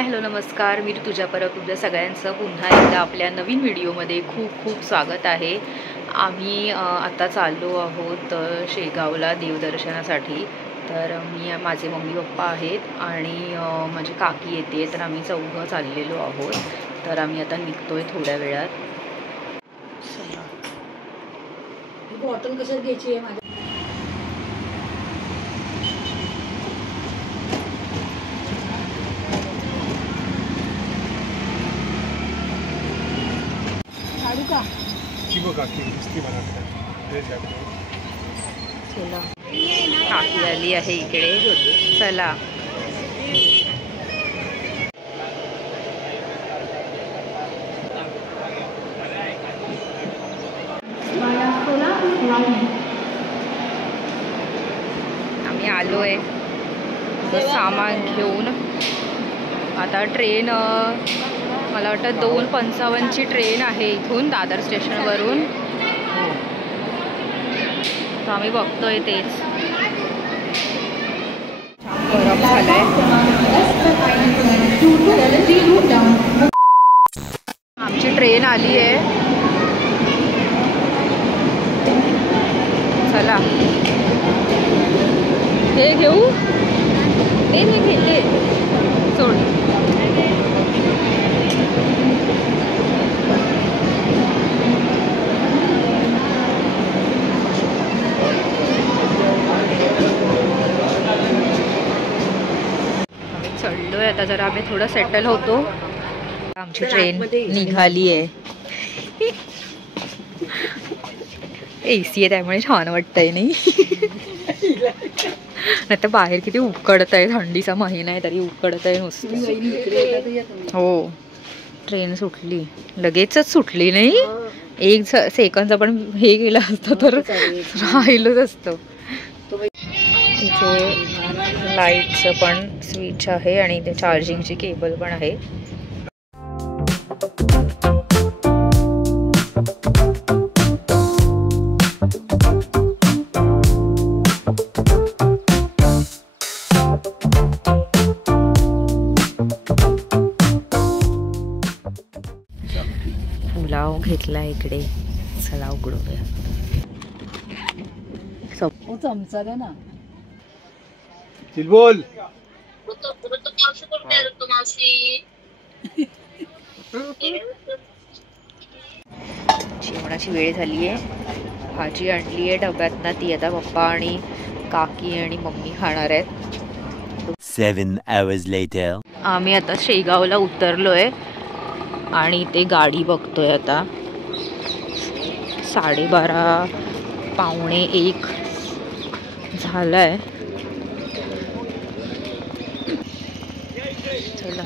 Hi hello नमस्कार, मी तुझ्या परत तुझ्या सगळ्यांचं पुन्हा एकदा आपल्या नवीन व्हिडिओमध्ये खूप खूप स्वागत आहे। आम्ही आता चाललो आहोत शेगावला देवदर्शनासाठी। तर मी माझे मम्मी पप्पा आहेत आणि माझी काकी येते, तर आम्ही चौघं चाललेलो आहोत। तर आम्ही आता निघतोय थोड्या वेळात। बॉटल कशात घ्यायची आहे? चला, काकी आली आहे इकडे, चला। आम्ही आलोय सामान घेऊन। आता ट्रेन मला वाटतं 2:55ची ट्रेन आहे इथून दादर स्टेशनवरून। तर आम्ही बघतोय तेच बरफ झालंय। आमची ट्रेन आली आहे, चला हे घेऊ, ते घेते सोड। आम्ही चढलोय आता, जरा आम्ही थोडं सेटल होतो। आमची ट्रेन निघाली आहे। AC आहे त्यामुळे छान वाटतंय नाही? नाही तर बाहेर किती उकडत आहे, थंडीचा महिना आहे तरी उकडत आहे नुसतं। हो, ट्रेन सुटली, लगेचच सुटली नाही, एक सेकंदचा पण हे गेलं असतं तर राहिलंच असतं। इथे लाईटचं पण स्विच आहे आणि इथे चार्जिंगची केबल पण आहे। पुलाव घेतला इकडे, चला उघडूया। चमचा दे ना, बोल। जेवणाची वेळ झाली आहे, भाजी आणली आहे डब्यातनं, ती आता पप्पा आणि काकी आणि मम्मी खाणार आहेत। 7 hours later. आम्ही आता शेगावला उतरलोय आणि ते गाडी बघतोय आता। 12:30 पावणे 1 झालाय। चला,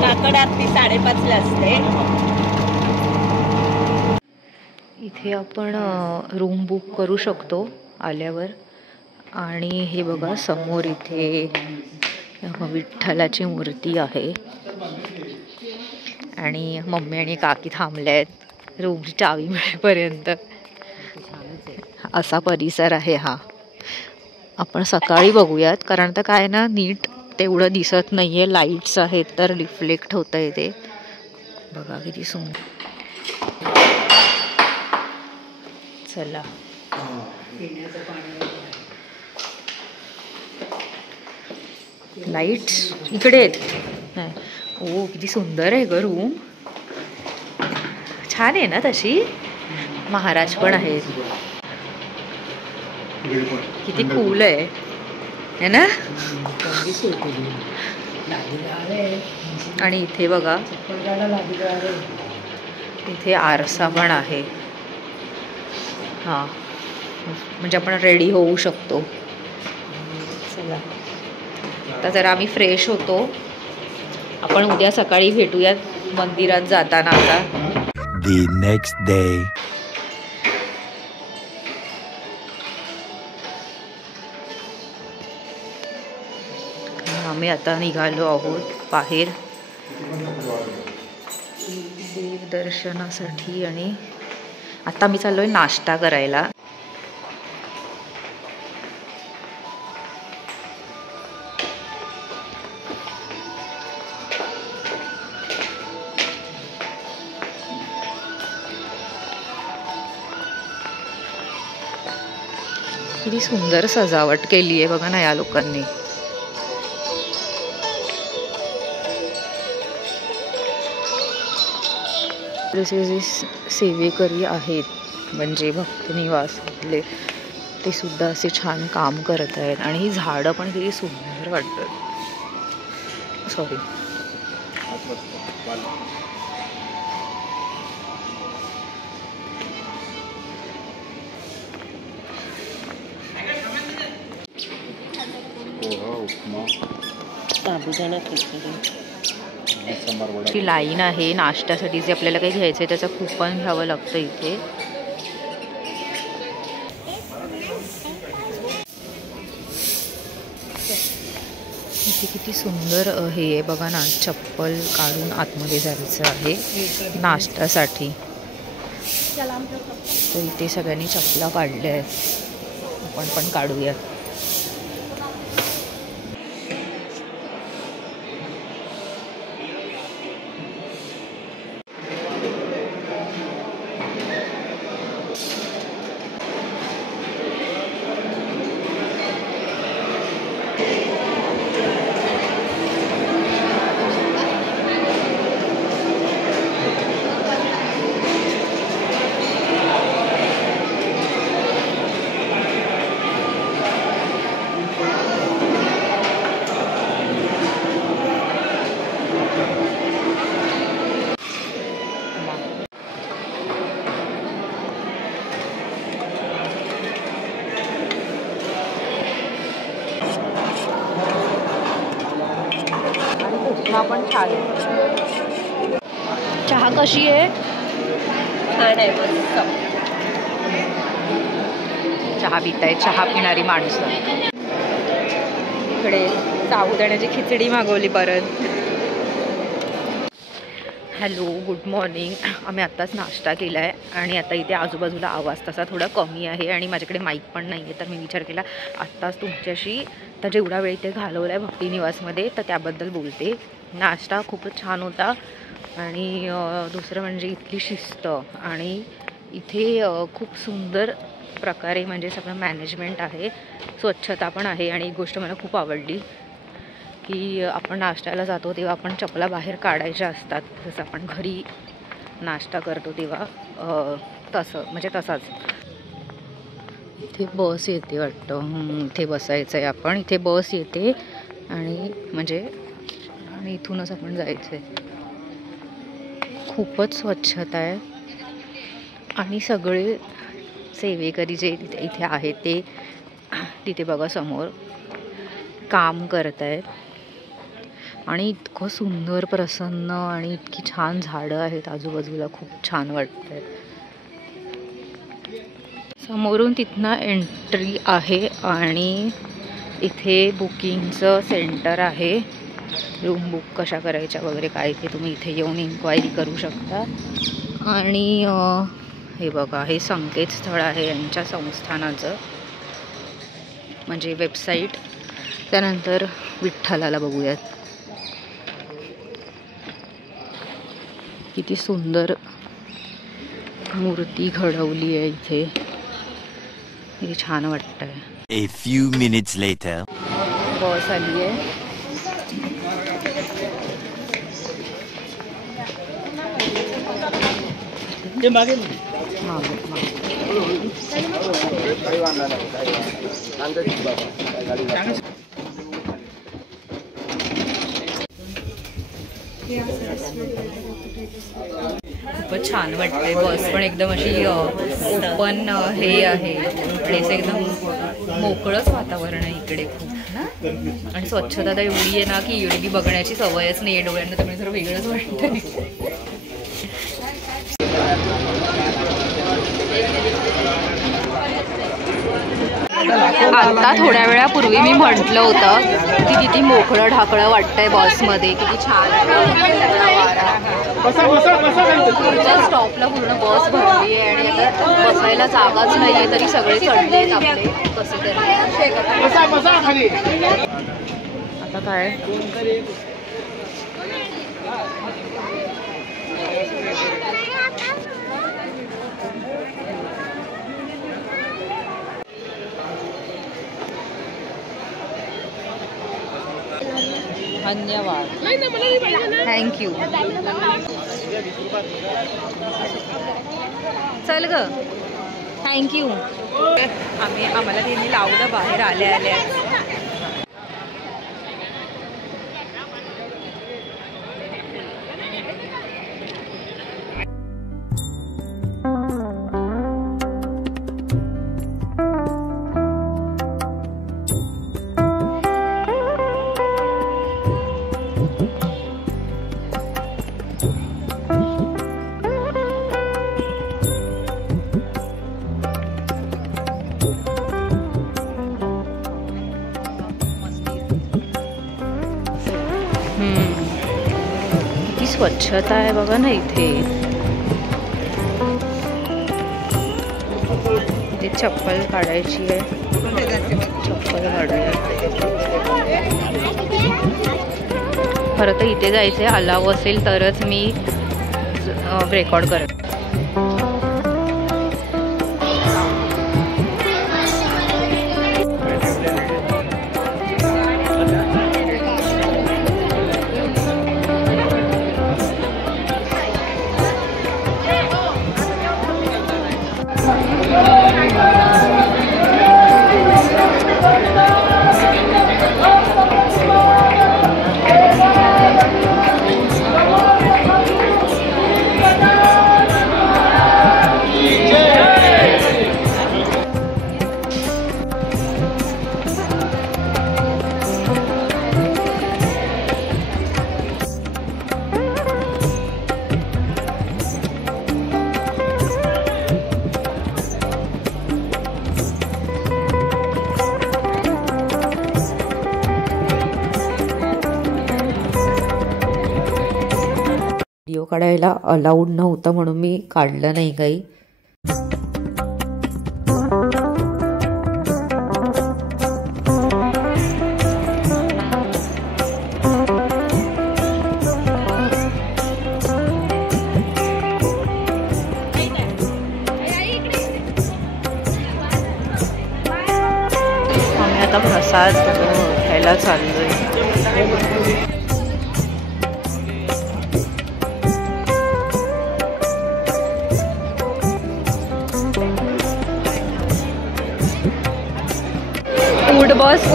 काकड आरती 5:30 ला असते। इथे आपण रूम बुक करू शकतो आल्यावर। आणि हे बघा समोर इथे विठ्ठलाची मूर्ती आहे आणि मम्मी आणि काकी थांबल्या आहेत रूमची चावी मिळेपर्यंत। असा परिसर आहे हा। आपण सकाळी बघूयात, कारण तर काय ना नीट तेवढं दिसत नाहीये, लाईट्स आहेत तर रिफ्लेक्ट होत आहे ते। बघा किती सुंदर। चला, लाईट्स इकडे आहेत। ओ किती सुंदर आहे ग रूम, छान आहे ना तशी। महाराज पण आहेत, किती कूल आहे ना? आणि इथे बघा, इथे आरसा पण आहे। हा, म्हणजे आपण रेडी होऊ शकतो। चला, आता जरा आम्ही फ्रेश होतो, आपण उद्या सकाळी भेटूयात मंदिरात जाताना। आता The next day. आम्ही आता निघालो आहोत बाहेर देवदर्शनासाठी आणि आता मी चाललोय नाश्ता करायला। किती सुंदर सजावट केली आहे बघा ना या लोकांनी. जसे जे सेवेकरी आहेत म्हणजे भक्त निवासले ते सुद्धा असे छान काम करत आहेत. आणि ही झाडं पण किती सुंदर वाटतात. सॉरी, ती लाईन आहे नाश्त्यासाठी. जे आपल्याला काही घ्यायचं आहे त्याचं कुपन घ्यावं लागतं इथे. इथे किती सुंदर हे आहे बघा ना. चप्पल काढून आतमध्ये जायचं आहे नाश्त्यासाठी. तर इथे सगळ्यांनी चपला काढल्या आहेत. आपण पण काढूया. पण छान. चहा कशी आहे? छान आहे मस्त. चहा पिताय चहा पिणारी माणसं. इकडे साबुदाण्याची खिचडी मागवली परत. Hello, good morning. आम्ही आत्ताच नाश्ता केला आहे आणि आता इथे आजूबाजूला आवाज तसा थोडा कमी आहे आणि माझ्याकडे माईक पण नाही आहे. तर मी विचार केला आत्ताच तुमच्याशी तर जेवढा वेळ इथे घालवला आहे भक्ती निवासमध्ये तर त्याबद्दल बोलते. नाश्ता खूपच छान होता आणि दुसरं म्हणजे इथली शिस्त आणि इथे खूप सुंदर प्रकारे म्हणजे सगळं मॅनेजमेंट आहे. स्वच्छता पण आहे. आणि एक गोष्ट मला खूप आवडली की आपण नाश्त्याला जातो तेव्हा आपण चपला बाहेर काढायच्या असतात. जसं आपण घरी नाश्ता करतो तेव्हा तसं म्हणजे तसाच. इथे बस येते वाटतं. इथे बसायचं आहे आपण. इथे बस येते आणि म्हणजे आणि इथूनच आपण जायचं आहे. खूपच स्वच्छता आहे आणि सगळे सेवेकरी जे इथे आहेत ते तिथे बघा समोर काम करत आहेत. आणि इतकं सुंदर प्रसन्न आणि इतकी छान झाडं आहेत आजूबाजूला. खूप छान वाटत आहे. समोरून तिथनं एंट्री आहे आणि इथे बुकिंगचं सेंटर आहे. रूम बुक कशा करायच्या वगैरे काय ते तुम्ही इथे येऊन इन्क्वायरी करू शकता. आणि हे बघा हे संकेतस्थळ आहे यांच्या संस्थानाचं म्हणजे वेबसाईट. त्यानंतर विठ्ठलाला बघूयात. किती सुंदर मूर्ती घडवली आहे इथे. किती छान वाटतंय. A few minutes later. बस आली आहे. खूपच छान वाटतंय. बस पण एकदम अशी ओपन हे आहे आणि एकदम मोकळंच वातावरण आहे इकडे खूप ना. आणि स्वच्छता तर एवढी आहे ना की एवढी बघण्याची सवयच नाही आहे डोळ्यांना. त्यामुळे जरा वेगळंच वाटतंय. आता थोड्या वेळापूर्वी मी म्हटलं होतं की किती मोकळं ढाकळं वाटतंय बसमध्ये. किती छान पुढच्या स्टॉपला पूर्ण बस भरली आहे आणि आता बसायला जागाच नाही आहे तरी सगळे चढले आहेत आपले कसे तरी. आता काय धन्यवाद, थँक्यू. चल ग, थँक्यू. आम्हाला त्यांनी लावलं बाहेर आल्या आल्या. किती स्वच्छता आहे बघा ना इथे. इथे चप्पल काढायची आहे, चप्पल काढूया. खरं तर इथे जायचं आहे, अलाव असेल तरच मी रेकॉर्ड करेन. व्हिडिओ काढायला अलाउड नव्हतं म्हणून मी काढलं नाही काही. आम्ही आता प्रसाद घ्यायला चाललोय.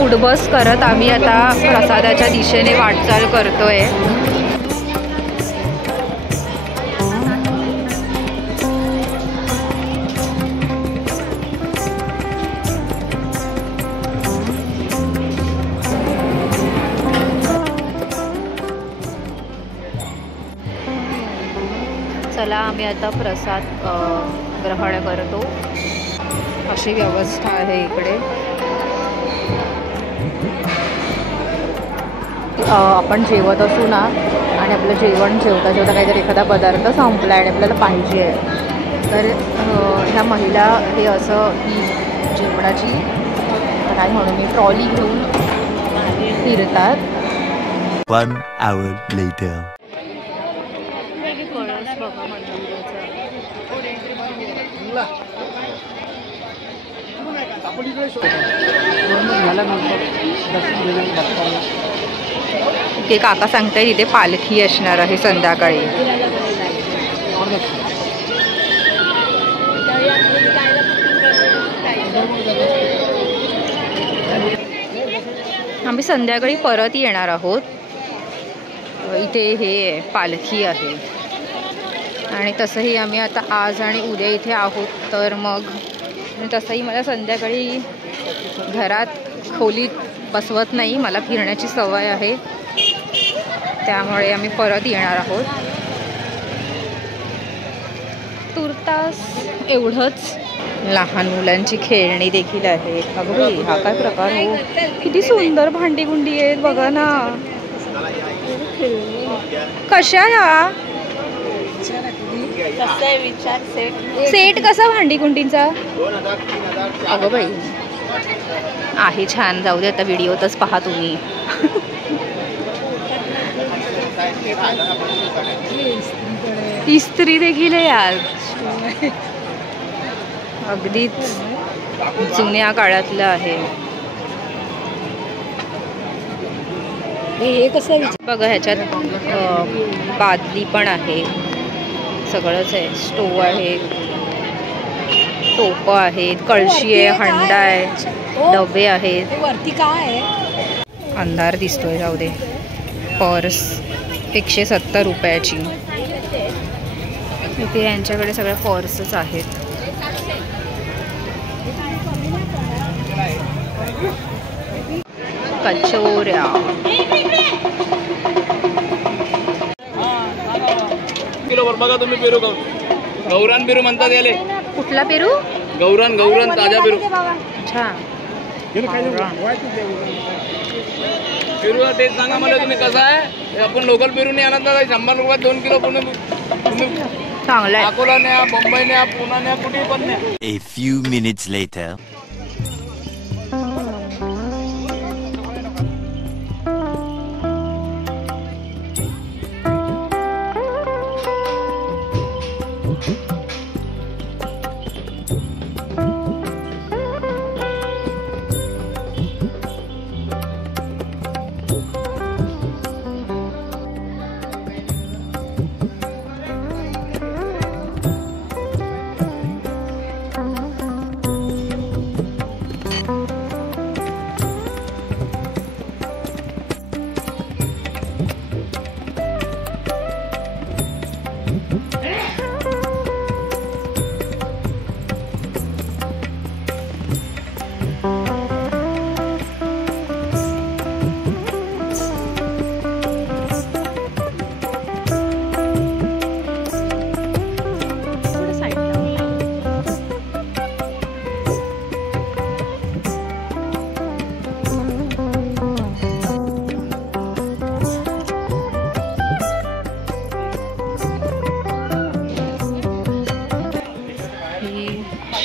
उडबस करत आम्ही आता प्रसादाच्या दिशेने वाटचाल करतोय. चला आम्ही आता प्रसाद ग्रहण करतो. अशी व्यवस्था आहे इकडे. आपण जेवत असू ना आणि आपलं जेवण जेवता काहीतरी एखादा पदार्थ संपला आणि आपल्याला पाहिजे आहे तर ह्या महिला हे असं ही जेवणाची काय म्हणून मी ट्रॉली घेऊन फिरतात. 1 hour later. ते काका सांगताय तिथे पालखी असणार आहे संध्याकाळी. आम्ही संध्याकाळी परत येणार आहोत. इथे हे पालखी आहे आणि तसंही आम्ही आता आज आणि उद्या इथे आहोत तर मग तसंही मला संध्याकाळी घरात खोलीत बसवत नाही. मला फिरण्याची सवय आहे त्यामुळे आम्ही परत येणार आहोत. तुर्तास एवढंच. लहान मुलांची खेळणी देखील आहेत. अगं बाई हा काय प्रकार हो. किती सुंदर भांडीकुंडी आहेत बघा ना. कशा ह्या सेट कसा भांडीकुंडींचा. अगं बाई आहे छान. जाऊ दे आता व्हिडिओतच पहा तुम्ही. इस्त्री देखील आहे आज. अगदीच जुन्या काळातलं आहे. हे कसं बघा ह्याच्यात बादली पण आहे, सगळंच आहे. स्टोव आहे, टोपं आहेत, कळशी आहे, हंडा आहे, डबे आहेत. वरती काय आहे? अंधार दिसतोय, जाऊ दे. पर्स 170 रुपयाची. इथे यांच्याकडे सगळ्या पर्सच आहेत. कचोऱ्या, किलोवर बघा तुम्ही. पेरू गौरान पेरू म्हणतात याले. कुठला पेरू? गौरान ताजा पेरू. अच्छा, पेरूचा टेस्ट सांगा मला तुम्ही कसा आहे. हे आपण लोकल पेरू नाही आणत दादा. 100 रुपयात 2 किलो तुम्ही चांगला आहे. अकोला न्या, मुंबई न्या, पुणे न्या, कुठे पण न्या. A few minutes later.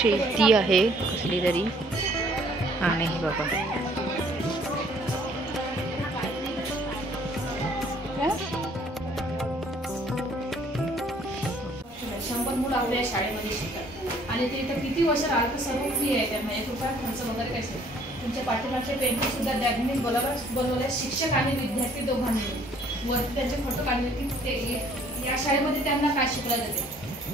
शेती आहे कसली तरी. आणि हे बघा, शंभर मुलं आपल्या शाळेमध्ये शिकतात आणि ते इथं किती वर्ष राहतं सर्व फ्री आहे. त्यांना 1 रुपया खर्च वगैरे काही. तुमच्या पाठीमागचे पेंटिंग सुद्धा त्यांनी बनवले. शिक्षक आणि विद्यार्थी दोघांनी वरती त्यांचे फोटो काढले की ते या शाळेमध्ये त्यांना काय शिकवलं जाते.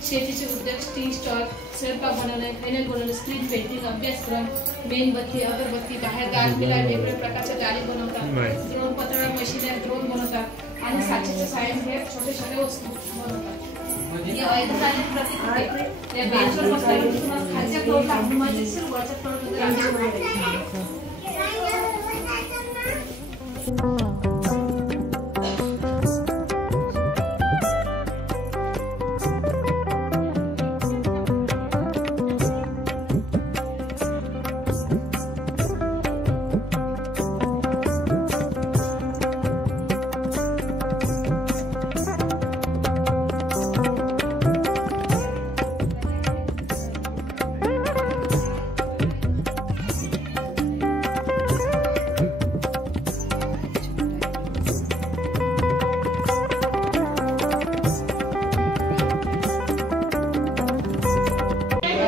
शेतीचे उद्योग, टी स्टॉल, स्वयंपाक बनवणे, पॅनल बनवणे, स्क्रीन पेंटिंग, अभ्यासक्रम, मेणबत्ती, अगरबत्ती, बाहेर गाडीला वेगवेगळ्या प्रकारच्या गाडी बनवतात. ड्रोन पतळा मशीन आहे, ड्रोन बनवतात आणि साचेच्या साह्याने छोटे छोटे वस्तू बनवतात. या बेंचवर बसल्यावर खालच्या फ्लोअरला हनुमानची दिसेल, वरच्या फ्लोअरमध्ये रांगोळी.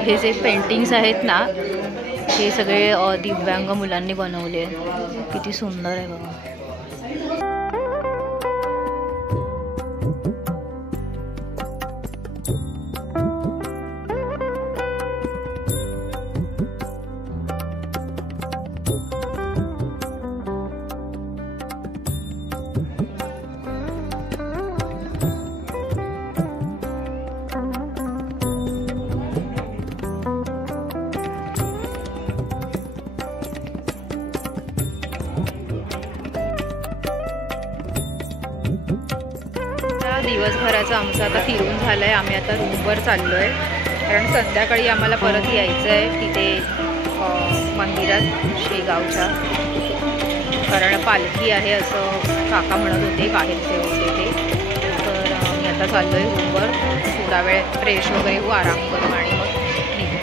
हे जे पेंटिंग्स आहेत ना, हे सगळे दिव्यांग मुलांनी बनवले. किती सुंदर आहे बघा. दिवसभराचं आमचं आता फिरून झालं आहे. आम्ही आता रूमवर चाललो आहे, कारण संध्याकाळी आम्हाला परत यायचं आहे तिथे मंदिरात शेगावच्या. कारण पालखी आहे असं काका म्हणत होते, बाहेरचे होते ते. तर आम्ही आता चाललो आहे रूमवर. थोडा वेळ फ्रेश वगैरे होऊ, आराम करू आणि मग निघू.